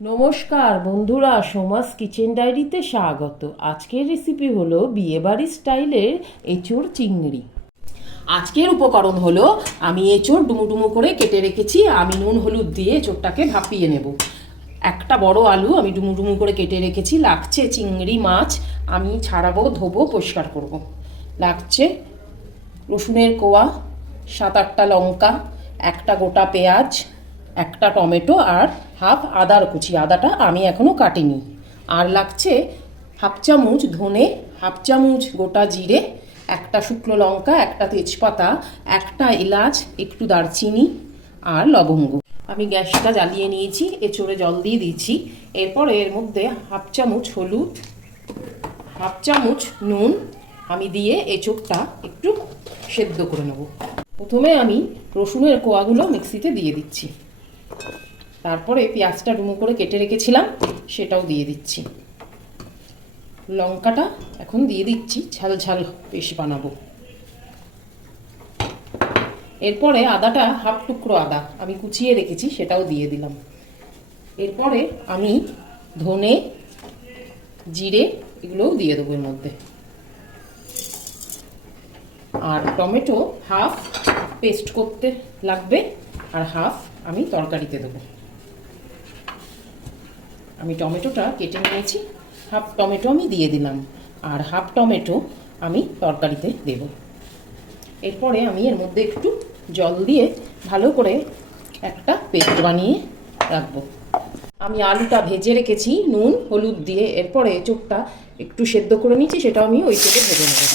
নমস্কার বন্ধুরা, সোমাস কিচেন ডায়েরিতে স্বাগত। আজকের রেসিপি হলো বিয়েবাড়ি স্টাইলের এঁচোড় চিংড়ি। আজকের উপকরণ হলো আমি এঁচোড় ডুমো ডুমো করে কেটে রেখেছি। আমি নুন হলুদ দিয়ে এঁচোড়টাকে ভাপিয়ে নেব। একটা বড় আলু আমি ডুমো ডুমো করে কেটে রেখেছি। লাগছে চিংড়ি মাছ, আমি ছাড়াবো, ধোবো, পরিষ্কার করব। লাগছে রসুনের কোয়া, 7-8টা লঙ্কা, একটা গোটা পেঁয়াজ, একটা টমেটো আর হাফ আদার কুচি। আদাটা আমি এখনও কাটিনি। আর লাগছে হাফ চামচ ধনে, হাফ চামচ গোটা জিরে, একটা শুকনো লঙ্কা, একটা তেজপাতা, একটা এলাচ, একটু দারচিনি আর লবঙ্গ। আমি গ্যাসটা জ্বালিয়ে নিয়েছি, এঁচোড়ে জল দিয়ে দিয়েছি। এরপর এর মধ্যে হাফ চামচ হলুদ, হাফ চামচ নুন আমি দিয়ে এঁচোড়টা একটু সেদ্ধ করে নেব। প্রথমে আমি রসুনের কোয়াগুলো মিক্সিতে দিয়ে দিচ্ছি। তারপরে পেঁয়াজটা ডুমো করে কেটে রেখেছিলাম, সেটাও দিয়ে দিচ্ছি। লঙ্কাটা এখন দিয়ে দিচ্ছি, ঝাল ঝাল বেশ বানাবো। এরপরে আদাটা হাফ টুকরো আদা আমি কুচিয়ে রেখেছি, সেটাও দিয়ে দিলাম। এরপরে আমি ধনে, জিরে এগুলোও দিয়ে দেবো এর মধ্যে। আর টমেটো হাফ পেস্ট করতে লাগবে, আর হাফ আমি তরকারিতে দেবো। আমি টমেটোটা কেটে নিয়েছি, হাফ টমেটো আমি দিয়ে দিলাম, আর হাফ টমেটো আমি তরকারিতে দেব। এরপরে আমি এর মধ্যে একটু জল দিয়ে ভালো করে একটা পেস্ট বানিয়ে রাখবো। আমি আলুটা ভেজে রেখেছি নুন হলুদ দিয়ে। এরপরে এঁচোড়টা একটু সেদ্ধ করে নিয়েছি, সেটা আমি ওই তেলে ভেজে নেব।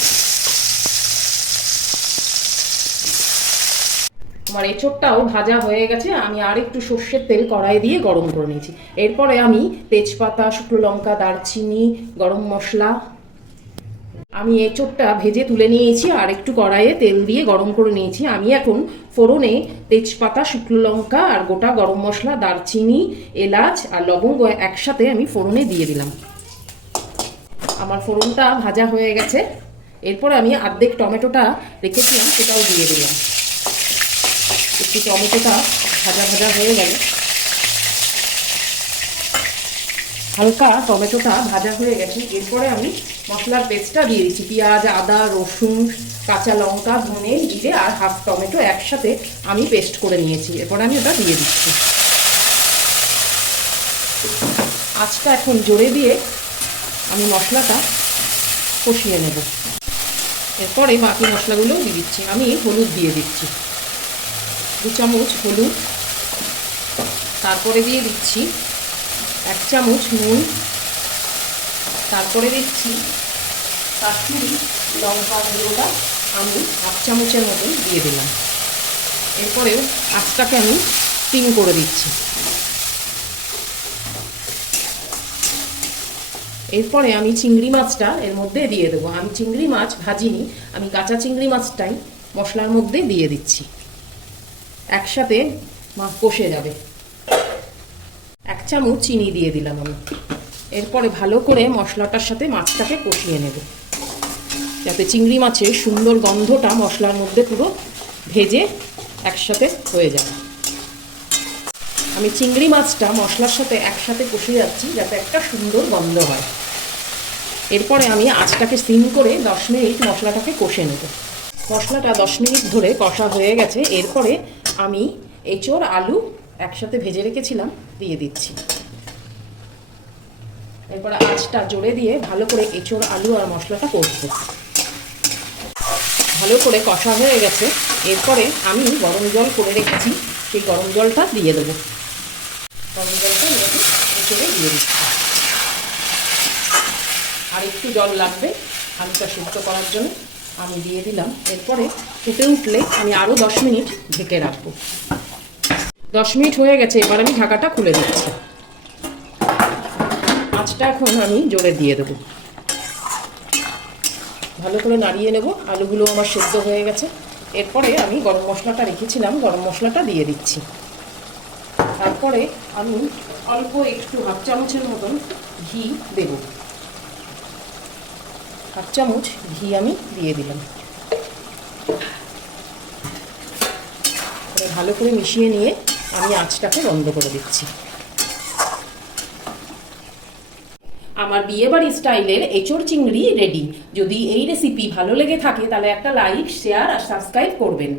আমার এঁচোড়টাও ভাজা হয়ে গেছে। আমি আর একটু সর্ষের তেল কড়াই দিয়ে গরম করে নিয়েছি। এরপরে আমি তেজপাতা, শুকনো লঙ্কা, দারচিনি, গরম মশলা আমি এঁচোড়টা ভেজে তুলে নিয়েছি, আর একটু কড়াইয়ে তেল দিয়ে গরম করে নিয়েছি। আমি এখন ফোড়নে তেজপাতা, শুকনো লঙ্কা আর গোটা গরম মশলা, দারচিনি, এলাচ আর লবঙ্গ একসাথে আমি ফোড়নে দিয়ে দিলাম। আমার ফোড়নটা ভাজা হয়ে গেছে। এরপরে আমি অর্ধেক টমেটোটা রেখেছিলাম, সেটাও দিয়ে দিলাম। একটু টমেটোটা ভাজা ভাজা হয়ে গেল, হালকা টমেটোটা ভাজা হয়ে গেছে। এরপরে আমি মশলার পেস্টটা দিয়ে দিচ্ছি। পেঁয়াজ, আদা, রসুন, কাঁচা লঙ্কা, ধনে, জিরে আর হাফ টমেটো একসাথে আমি পেস্ট করে নিয়েছি। এরপরে আমি ওটা দিয়ে দিচ্ছি। আঁচটা এখন জোরে দিয়ে আমি মশলাটা কষিয়ে নেব। এরপরে বাকি মশলাগুলোও দিয়ে দিচ্ছি। আমি হলুদ দিয়ে দিচ্ছি 2 চামচ হলুদ, তারপরে দিয়ে দিচ্ছি 1 চামচ নুন, তারপরে দিচ্ছি কাশ্মীরি লঙ্কা গুঁড়োটা আমি হাফ চামচের মতন দিয়ে দিলাম। এরপরেও আঁচটাকে আমি সিম করে দিচ্ছি। এরপরে আমি চিংড়ি মাছটা এর মধ্যে দিয়ে দেবো। আমি চিংড়ি মাছ ভাজিনি, আমি কাঁচা চিংড়ি মাছটাই মশলার মধ্যে দিয়ে দিচ্ছি। একসাথে কষে যাবে। 1 চামচ চিনি দিয়ে দিলাম আমি। এরপরে ভালো করে মশলাটার সাথে মাছটাকে কষিয়ে নেব, যাতে চিংড়ি মাছের সুন্দর গন্ধটা মশলার মধ্যে পুরো ভেজে একসাথে হয়ে যায়। আমি চিংড়ি মাছটা মশলার সাথে একসাথে কষে যাচ্ছি, যাতে একটা সুন্দর গন্ধ হয়। এরপরে আমি আঁচটাকে সিম করে 10 মিনিট মশলাটাকে কষে নেব। মশলাটা 10 মিনিট ধরে কষা হয়ে গেছে। এরপরে আমি এঁচোড় আলু একসাথে ভেজে রেখেছিলাম দিয়ে দিচ্ছি। এরপরে আঁচটা জোরে দিয়ে ভালো করে এঁচোড় আলু আর মশলাটা কষবো। ভালো করে কষা হয়ে গেছে। এরপরে আমি গরম জল করে রেখেছি, সেই গরম জলটা দিয়ে দেবো। গরম জলটা এঁচোড়ে দিয়ে দিচ্ছি। আর একটু জল লাগবে আলুটা সিদ্ধ করার জন্য, আমি দিয়ে দিলাম। এরপরে ফুটে উঠলে আমি আরও 10 মিনিট ঢেকে রাখবো। 10 মিনিট হয়ে গেছে। এবার আমি ঢাকাটা খুলে দিচ্ছি। আঁচটা এখন আমি জোরে দিয়ে দেবো। ভালো করে নাড়িয়ে নেব। আলুগুলো আমার সেদ্ধ হয়ে গেছে। এরপরে আমি গরম মশলাটা রেখেছিলাম, গরম মশলাটা দিয়ে দিচ্ছি। তারপরে আমি অল্প একটু হাফ চামচের মতন ঘি দেব। হাফ চামচ ঘি আমি দিয়ে দিলাম। ভালো করে মিশিয়ে নিয়ে আমি আঁচটাকে বন্ধ করে দিচ্ছি। আমার বিয়েবাড়ি স্টাইলের এঁচোড় চিংড়ি রেডি। যদি এই রেসিপি ভালো লেগে থাকে তাহলে একটা লাইক, শেয়ার আর সাবস্ক্রাইব করবেন।